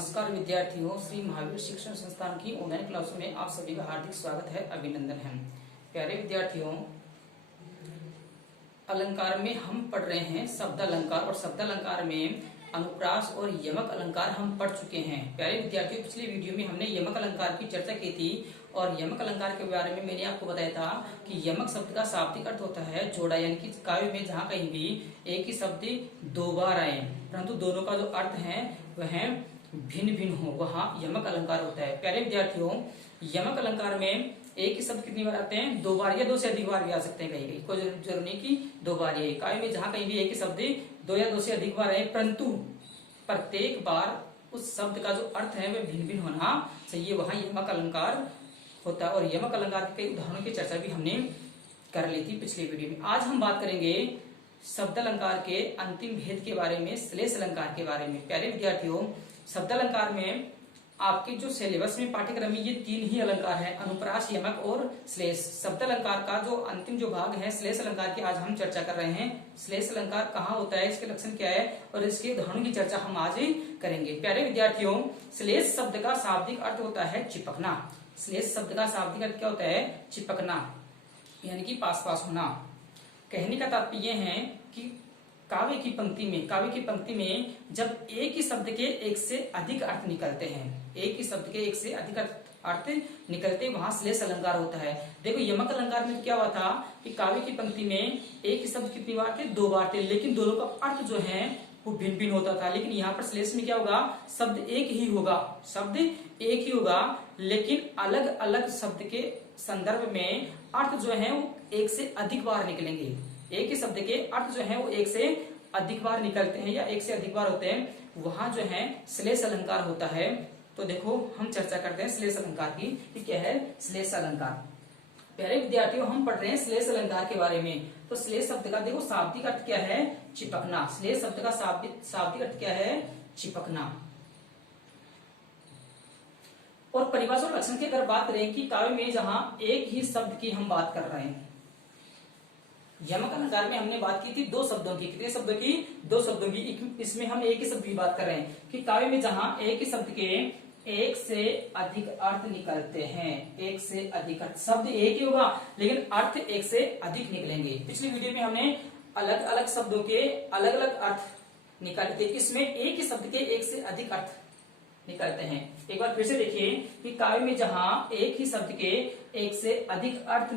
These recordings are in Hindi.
नमस्कार विद्यार्थियों, श्री महावीर शिक्षण संस्थान की ऑनलाइन क्लासों में आप सभी का हार्दिक स्वागत है, अभिनंदन है। प्यारे विद्यार्थियों, अलंकार में हम पढ़ रहे हैं शब्द अलंकार और शब्द अलंकार में अनुप्रास और यमक अलंकार हम पढ़ चुके हैं। प्यारे विद्यार्थियों, पिछले वीडियो में हमने यमक अलंकार की चर्चा की थी और यमक अलंकार के बारे में मैंने आपको बताया था कि यमक शब्द का शाब्दिक अर्थ होता है जोड़ा, यानी कि काव्य में जहाँ कहीं भी एक ही शब्द दो बार आए परंतु दोनों का जो अर्थ है वह भिन्न भिन्न हो, वहाँ यमक अलंकार होता है। प्यारे विद्यार्थियों, यमक अलंकार में एक ही शब्द कितनी बार आते हैं? दो बार या दो से अधिक बार भी आ सकते हैं। कहीं कोई जरूर नहीं कि दो बार ही। काव्य में जहाँ कहीं भी एक ही शब्द दो या दो से अधिक बार आए परंतु प्रत्येक बार उस शब्द का जो अर्थ है वह भिन्न भिन्न होना चाहिए, वहां यमक अलंकार होता है। और यमक अलंकार के कई उदाहरणों की चर्चा भी हमने कर ली थी पिछले वीडियो में। आज हम बात करेंगे शब्द अलंकार के अंतिम भेद के बारे में, श्लेष अलंकार के बारे में। प्यारे विद्यार्थियों, शब्द अलंकार में आपके जो सिलेबस में पाठ्यक्रम में ये तीन ही अलंकार है, अनुप्रास, यमक और श्लेष। शब्द अलंकार का जो अंतिम जो भाग है श्लेष अलंकार की आज हम चर्चा कर रहे हैं। श्लेष अलंकार कहाँ होता है, इसके लक्षण क्या है और इसके उदाहरणों की चर्चा हम आज ही करेंगे। प्यारे विद्यार्थियों, श्लेष शब्द का शाब्दिक अर्थ होता है चिपकना। श्लेष शब्द का शाब्दिक अर्थ क्या होता है? चिपकना, यानी कि पास पास होना। कहने का तात्पर्य है कि काव्य की पंक्ति में जब एक ही शब्द के एक से अधिक अर्थ निकलते हैं, एक ही शब्द के एक से अधिक अर्थ निकलते, वहां श्लेष अलंकार होता है। देखो यमक अलंकार में क्या हुआ था कि काव्य की पंक्ति में एक ही शब्द कितनी बार थे? दो बार थे, लेकिन दोनों का अर्थ जो है वो भिन्न भिन्न होता था। लेकिन यहाँ पर श्लेष में क्या होगा? शब्द एक ही होगा, लेकिन अलग अलग शब्द के संदर्भ में अर्थ जो है वो एक से अधिक बार निकलेंगे। एक ही शब्द के अर्थ जो है वो एक से अधिक बार निकलते हैं या एक से अधिक बार होते हैं, वहां जो है श्लेष अलंकार होता है। तो देखो हम चर्चा करते हैं श्लेष अलंकार की कि क्या है श्लेष अलंकार। प्यारे विद्यार्थियों, हम पढ़ रहे हैं श्लेष अलंकार के बारे में। तो श्लेष शब्द का देखो शाब्दिक अर्थ क्या है? चिपकना। श्लेष शब्द का शाब्दिक अर्थ क्या है? चिपकना। और परिभाषा और लक्षण की अगर बात करें कि काव्य में जहां एक ही शब्द की हम बात कर रहे हैं, यमक अलंकार में हमने बात की थी दो शब्दों की। कितने शब्दों की? दो शब्दों की। इसमें हम एक ही शब्द की बात कर रहे हैं कि काव्य में जहां एक ही शब्द के एक से अधिक अर्थ निकलते हैं, एक से अधिक अर्थ, शब्द एक ही होगा लेकिन अर्थ एक से अधिक निकलेंगे। पिछली वीडियो में हमने अलग अलग शब्दों के अलग अलग अर्थ निकाले थे, इसमें एक ही शब्द के एक से अधिक अर्थ निकलते हैं। एक बार फिर से देखिए कि काव्य में जहां एक ही शब्द के एक से अधिक अर्थ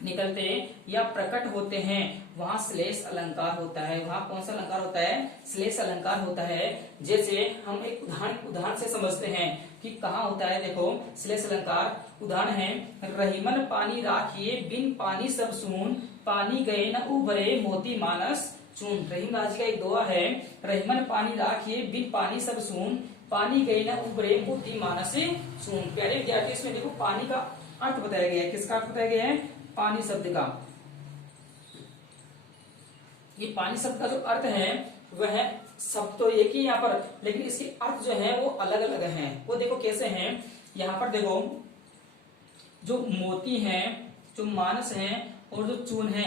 निकलते या प्रकट होते हैं, वहां श्लेष अलंकार होता है। वहां कौन सा अलंकार होता है? श्लेष अलंकार होता है। जैसे हम एक उदाहरण से समझते हैं कि कहाँ होता है। देखो श्लेष अलंकार उदाहरण है, रहीमन पानी राखिए बिन पानी सब सून, पानी गए न उभरे मोती मानस चून। रहीम राज का एक दोहा है, रहीमन पानी राखिए बिन पानी सब सून, पानी गए न उभरे मोती मानस चून। प्यारे विद्यार्थी, इसमें देखो पानी का अर्थ बताया गया है। किसका अर्थ बताया गया है? पानी शब्द का। ये पानी शब्द का जो अर्थ है वह शब्द तो एक ही यहाँ पर, लेकिन इसके अर्थ जो है वो अलग अलग हैं। वो देखो कैसे हैं। यहाँ पर देखो जो मोती है, जो मानस है और जो चून है,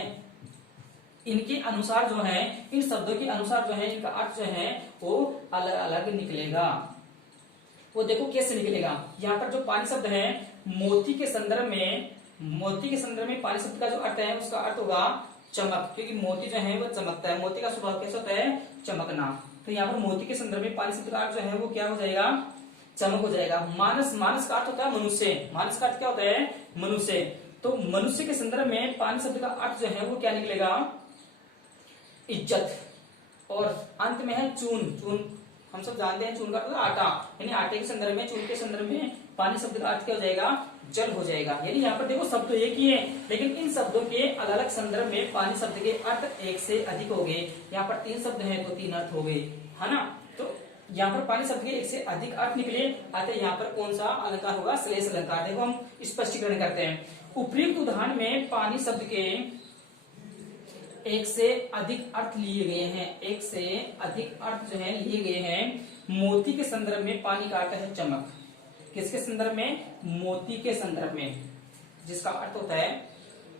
इनके अनुसार जो है, इन शब्दों के अनुसार जो है इनका अर्थ जो है वो अलग अलग निकलेगा। वो देखो कैसे निकलेगा। यहाँ पर जो पानी शब्द है, मोती के संदर्भ में पानी शब्द का जो अर्थ है उसका अर्थ होगा चमक, क्योंकि मोती जो है वो चमकता है। मोती का स्वभाव कैसा होता है? चमकना। तो यहाँ पर मोती के संदर्भ में पानी शब्द का अर्थ जो है वो क्या हो जाएगा? चमक हो जाएगा। मानस का अर्थ होता है मनुष्य। मानस का अर्थ क्या होता है? मनुष्य। तो मनुष्य के संदर्भ में पानी शब्द का अर्थ जो है वो क्या निकलेगा? इज्जत। और अंत में है चून। चून हम सब जानते हैं, चून का अर्थ आटा, यानी आटे के संदर्भ में, चून के संदर्भ में पानी शब्द का अर्थ क्या हो जाएगा? जल हो जाएगा। यानी यहाँ पर देखो शब्द तो एक ही है, लेकिन इन शब्दों के अलग अलग संदर्भ में पानी शब्द के अर्थ एक से अधिक हो गए। यहाँ पर तीन शब्द हैं तो तीन अर्थ हो गए, है ना। तो यहाँ पर पानी शब्द के एक से अधिक अर्थ निकले, अतः यहाँ पर कौन सा अलंकार होगा? श्लेष अलंकार। देखो हम स्पष्टीकरण करते हैं। उपयुक्त उदाहरण में पानी शब्द के एक से अधिक अर्थ लिए गए हैं, एक से अधिक अर्थ जो है लिए गए हैं। मोती के संदर्भ में पानी का अर्थ है चमक। किसके संदर्भ में? मोती के संदर्भ में, जिसका अर्थ होता है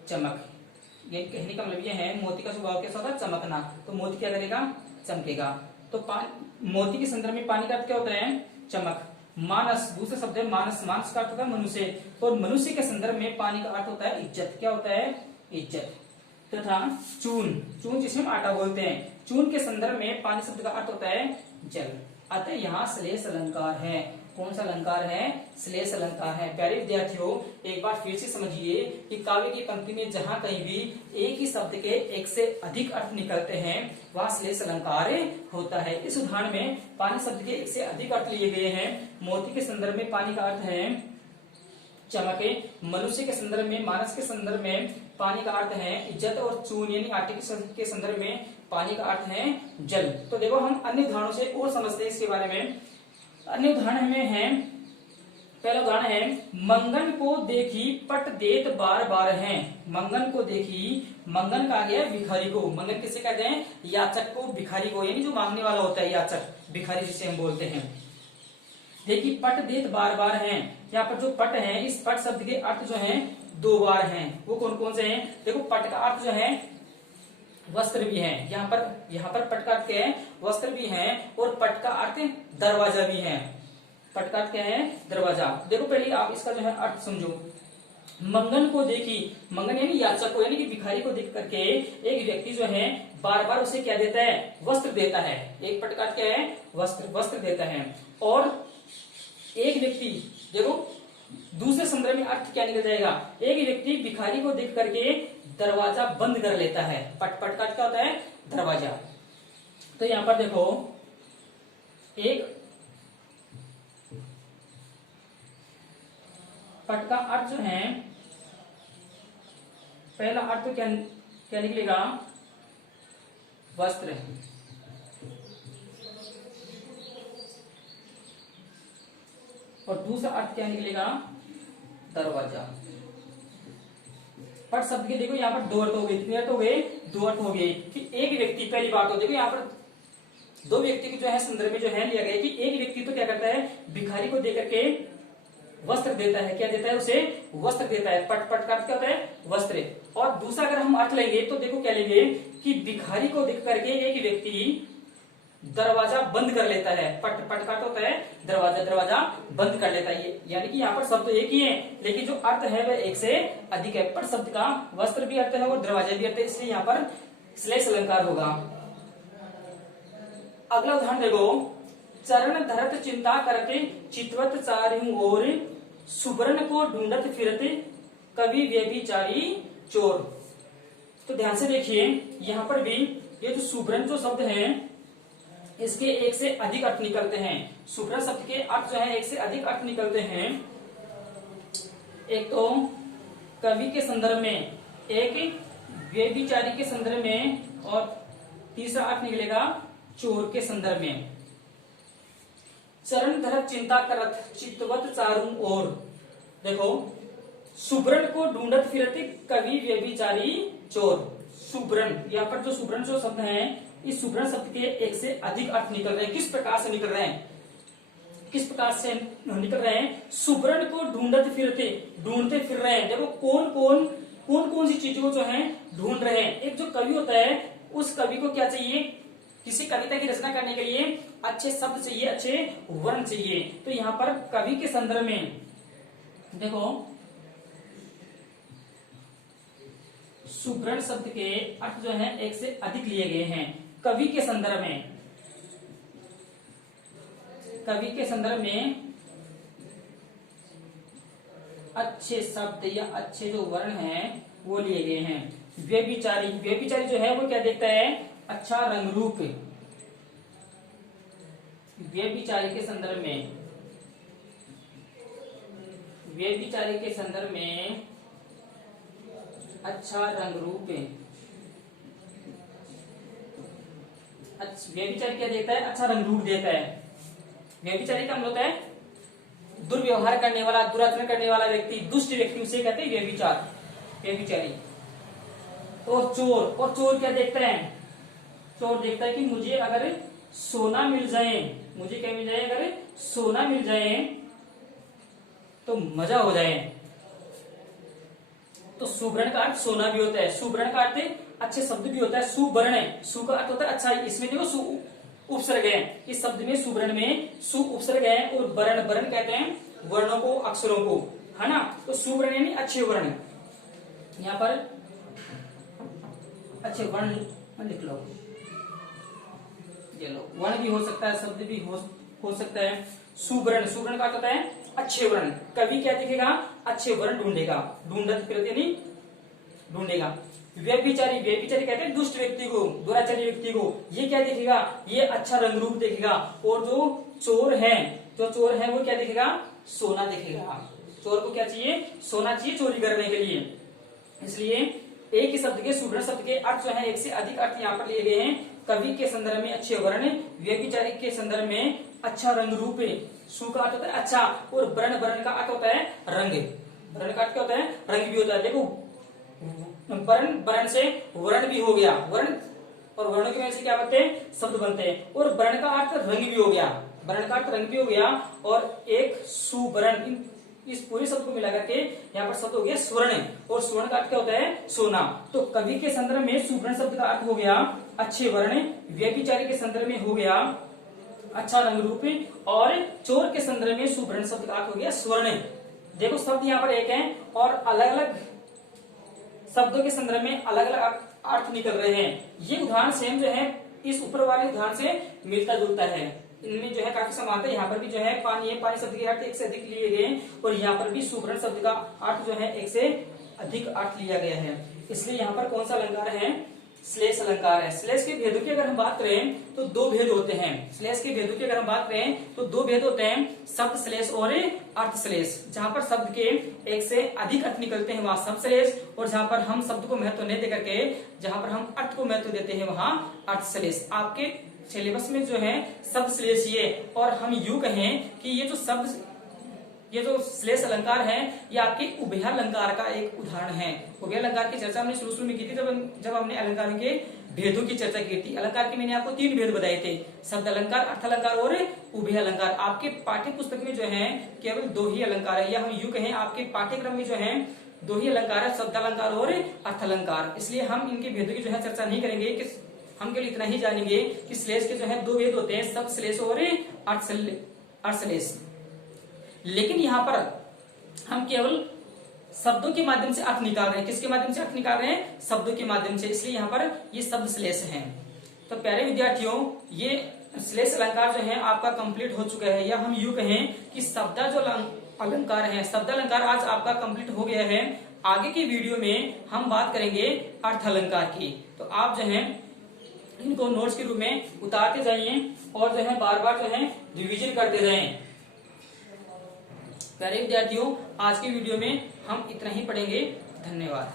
चमक। ये कहने का मतलब ये है, मोती का स्वभाव कैसा होता है? चमकना। तो मोती क्या करेगा? चमकेगा। तो मोती के संदर्भ में पानी का अर्थ क्या होता है? चमक। मानस दूसरा शब्द है मानस, मानस का अर्थ होता है मनुष्य, और मनुष्य के संदर्भ में पानी का अर्थ होता है इज्जत। क्या होता है? इज्जत। तथा चून, चून जिसे हम आटा बोलते हैं, चून के संदर्भ में पानी शब्द का अर्थ होता है जल। अतः यहाँ श्लेष अलंकार है। कौन सा अलंकार है? श्लेष अलंकार है। प्यारे विद्यार्थियों, एक बार फिर से समझिए कि काव्य की पंक्ति में जहां कहीं भी एक ही शब्द के एक से अधिक अर्थ निकलते हैं वह श्लेष अलंकार होता है। इस उदाहरण में पानी शब्द के एक से अधिक अर्थ लिए गए हैं। मोती के संदर्भ में पानी का अर्थ है चमके, मनुष्य के संदर्भ में, मानस के संदर्भ में पानी का अर्थ है इज्जत, और चून यानी आटे के संदर्भ में पानी का अर्थ है जल। तो देखो हम अन्य उदाहरणों से और समझते हैं इसके बारे में। अन्य उदाहरण में है, पहला उदाहरण है मंगन को देखी पट देत बार बार है। मंगन को देखी, मंगन का आ गया भिखारी को। मंगन किसे कहते हैं? याचक को, भिखारी को, यानी जो मांगने वाला होता है याचक, भिखारी जिसे हम बोलते हैं। देखिए पट देत बार बार है, यहाँ पर जो पट है इस पट शब्द के अर्थ जो है दो बार हैं। वो कौन कौन से हैं? देखो पट का अर्थ जो है वस्त्र भी है, यहाँ पर पट का अर्थ क्या है? वस्त्र भी है, और पट का अर्थ दरवाजा भी है। पट का अर्थ क्या है? दरवाजा। देखो पहले आप इसका जो है अर्थ समझो। मंगन को देखी, मंगन यानी याचक को, यानी कि भिखारी को देख करके एक व्यक्ति जो है बार बार उसे क्या देता है? वस्त्र देता है। एक पट का अर्थ क्या है? वस्त्र, वस्त्र देता है। और एक व्यक्ति, देखो दूसरे संदर्भ में अर्थ क्या निकल जाएगा? एक व्यक्ति भिखारी को देख करके दरवाजा बंद कर लेता है। पट का अर्थ क्या होता है? दरवाजा। तो यहां पर देखो एक पट का अर्थ जो है, पहला अर्थ तो क्या निकलेगा? वस्त्र। और दूसरा अर्थ क्या निकलेगा? दरवाजा। पट शब्द के देखो यहाँ पर दो अर्थ हो गए। कितने अर्थ हो गए? दो अर्थ हो गए। कि एक व्यक्ति, पहली बात तो देखो यहाँ पर दो व्यक्ति की जो है संदर्भ में जो है लिया गया कि एक व्यक्ति तो क्या करता है? भिखारी को देकर के वस्त्र देता है। क्या देता है? उसे वस्त्र देता है। पट का अर्थ क्या होता है? वस्त्र। और दूसरा अगर हम अर्थ लेंगे तो देखो क्या लेंगे कि भिखारी को देख करके एक व्यक्ति दरवाजा बंद कर लेता है। पट का अर्थ होता है दरवाजा, दरवाजा बंद कर लेता है। यानी कि यहाँ पर शब्द तो एक ही है, लेकिन जो अर्थ है वह एक से अधिक है। पट शब्द का वस्त्र भी अर्थ है और दरवाजा भी अर्थ है, इसलिए यहाँ पर श्लेष अलंकार होगा। अगला उदाहरण देखो, चरण धरत चिंता करते चितवत चारियों ओर, सुवर्ण को ढूंढत फिरते कवि व्यभिचारी चोर। तो ध्यान से देखिए यहाँ पर भी ये जो सुवर्ण जो शब्द है इसके एक से अधिक अर्थ निकलते हैं। सुवर्ण शब्द के अर्थ जो है एक से अधिक अर्थ निकलते हैं। एक तो कवि के संदर्भ में, एक व्यभिचारी के संदर्भ में, और तीसरा अर्थ निकलेगा चोर के संदर्भ में। चरण धरत चिंता करत चितवत चारों ओर। देखो सुवर्ण को ढूंढत फिरते कवि व्यभिचारी चोर। सुवर्ण, यहाँ पर जो सुवर्ण जो शब्द है इस सुवर्ण शब्द के एक से अधिक अर्थ निकल रहे हैं। किस प्रकार से निकल रहे हैं? किस प्रकार से निकल रहे हैं? सुवर्ण को ढूंढते फिरते, ढूंढते फिर रहे हैं। देखो कौन कौन सी चीजों को जो है ढूंढ रहे हैं। एक जो कवि होता है उस कवि को क्या चाहिए? किसी कविता की रचना करने के लिए अच्छे शब्द चाहिए, अच्छे वर्ण चाहिए। तो यहाँ पर कवि के संदर्भ में देखो सुवर्ण शब्द के अर्थ जो है एक से अधिक लिए गए हैं। कवि के संदर्भ में, कवि के संदर्भ में अच्छे शब्द या अच्छे जो वर्ण हैं वो लिए गए हैं। व्यभिचारी, व्यभिचारी जो है वो क्या देखता है? अच्छा रंग रूप। व्यभिचारी के संदर्भ में, व्यभिचारी के संदर्भ में अच्छा रंग रूप। व्यभिचारी क्या देता है? अच्छा रंग रूप देता है। व्यभिचारी का मतलब होता है दुर्व्यवहार करने वाला, दुराचरण करने वाला व्यक्ति, दुष्ट व्यक्ति, उसे कहते हैं व्यभिचार, व्यभिचारी। और चोर क्या देखता है? चोर देखता है कि मुझे अगर सोना मिल जाए, मुझे क्या मिल जाए? अगर सोना मिल जाए तो मजा हो जाए। तो सुवर्ण का अर्थ सोना भी होता है। सुवर्ण का अर्थ अच्छे शब्द भी होता है। सुवर्ण, सु का अर्थ होता है अच्छा। इसमें देखो उपसर्ग है। इस शब्द में सुवर्ण में सु उपसर्ग है और वर्ण, वर्ण कहते हैं वर्णों को, अक्षरों को, है ना। तो सुवर्ण यानी अच्छे वर्ण, यहाँ पर अच्छे वर्ण लिख लो, ये लो, वर्ण भी हो सकता है, शब्द भी हो सकता है। सुवर्ण, सुवर्ण का होता है अच्छे वर्ण। कवि क्या दिखेगा? अच्छे वर्ण ढूंढेगा, ढूंढत फिरत यानी ढूंढेगा। व्यभिचारी, व्यभिचारी कहते हैं दुष्ट व्यक्ति को, दुराचारी व्यक्ति को। ये क्या देखेगा? ये अच्छा रंग रूप देखेगा। और जो चोर है, जो चोर है वो क्या देखेगा? सोना देखेगा। चोर को क्या चाहिए? सोना चाहिए चोरी करने के लिए। इसलिए एक ही शब्द के, सुवर्ण शब्द के अर्थ जो है एक से अधिक अर्थ यहाँ पर लिए गए हैं। कवि के संदर्भ में अच्छे वर्ण, व्यभिचारी के संदर्भ में अच्छा रंग रूप। सु का अर्थ होता है अच्छा, और वर्ण, वर्ण का अर्थ होता है रंग। वर्ण का अर्थ क्या होता है? रंग भी होता है। देखो वर्ण, वर्ण से वर्ण भी हो गया, वर्ण और वर्ण की वजह से क्या बनते हैं? शब्द बनते हैं। और वर्ण का अर्थ रंग भी हो गया, वर्ण का अर्थ रंग भी हो गया। और एक सुवर्ण, इस पूरे शब्द को मिला करके यहाँ पर शब्द हो गया स्वर्ण। और स्वर्ण का अर्थ क्या होता है? सोना। तो कवि के संदर्भ में सुवर्ण शब्द का अर्थ हो गया अच्छे वर्ण, व्यभिचारी के संदर्भ में हो गया अच्छा रंग रूप, और चोर के संदर्भ में सुवर्ण शब्द का अर्थ हो गया स्वर्ण। देखो शब्द यहाँ पर एक है और अलग अलग शब्दों के संदर्भ में अलग अलग अर्थ निकल रहे हैं। ये उदाहरण सेम जो है इस ऊपर वाले उदाहरण से मिलता जुलता है, इनमें जो है काफी समानता है। यहाँ पर भी जो है पानी है, पानी शब्द के अर्थ एक से अधिक लिए गए, और यहाँ पर भी सुवर्ण शब्द का अर्थ जो है एक से अधिक अर्थ लिया गया है। इसलिए यहाँ पर कौन सा अलंकार है? श्लेष अलंकार है। श्लेष के भेदों की अगर हम बात करें तो दो भेद होते हैं। श्लेष के भेदों की अगर हम बात करें तो दो भेद होते हैं, शब्द श्लेष और अर्थ श्लेष। जहां पर शब्द के एक से अधिक अर्थ निकलते हैं वहां शब्द श्लेष, और जहां पर हम शब्द को महत्व नहीं देकर के जहां पर हम अर्थ को महत्व देते हैं वहां अर्थ श्लेष। आपके सिलेबस में जो है शब्द श्लेष ये, और हम यूं कहें कि ये जो शब्द, ये जो श्लेष अलंकार है ये आपके उभयालंकार का एक उदाहरण है। उभयालंकार की चर्चा हमने शुरू में की थी जब हमने अलंकार के भेदों की चर्चा की थी। अलंकार के मैंने आपको 3 भेद बताए थे, शब्द अलंकार, अर्थ अलंकार और उभयालंकार। आपके पाठ्य पुस्तक में जो है केवल 2 ही अलंकार है, या हम यूं कहें आपके पाठ्यक्रम में जो है 2 ही अलंकार है, शब्द अलंकार और अर्थ अलंकार। इसलिए हम इनके भेदों की जो है चर्चा नहीं करेंगे, कि हम केवल इतना ही जानेंगे कि श्लेष के जो है 2 भेद होते हैं, शब्द श्लेष और अर्थ श्लेष। लेकिन यहाँ पर हम केवल शब्दों के माध्यम से अर्थ निकाल रहे हैं। किसके माध्यम से अर्थ निकाल रहे हैं? शब्दों के माध्यम से। इसलिए यहाँ पर ये शब्द श्लेष हैं। तो प्यारे विद्यार्थियों, ये श्लेष अलंकार जो है आपका कंप्लीट हो चुका है, या हम यूं कहें कि शब्द जो अलंकार है, शब्द अलंकार आज आपका कंप्लीट हो गया है। आगे की वीडियो में हम बात करेंगे अर्थ अलंकार की। तो आप जो है इनको नोट्स के रूप में उतारते जाइए और जो है बार बार जो है रिविजन करते रहें। प्यारे विद्यार्थियों, आज की वीडियो में हम इतना ही पढ़ेंगे। धन्यवाद।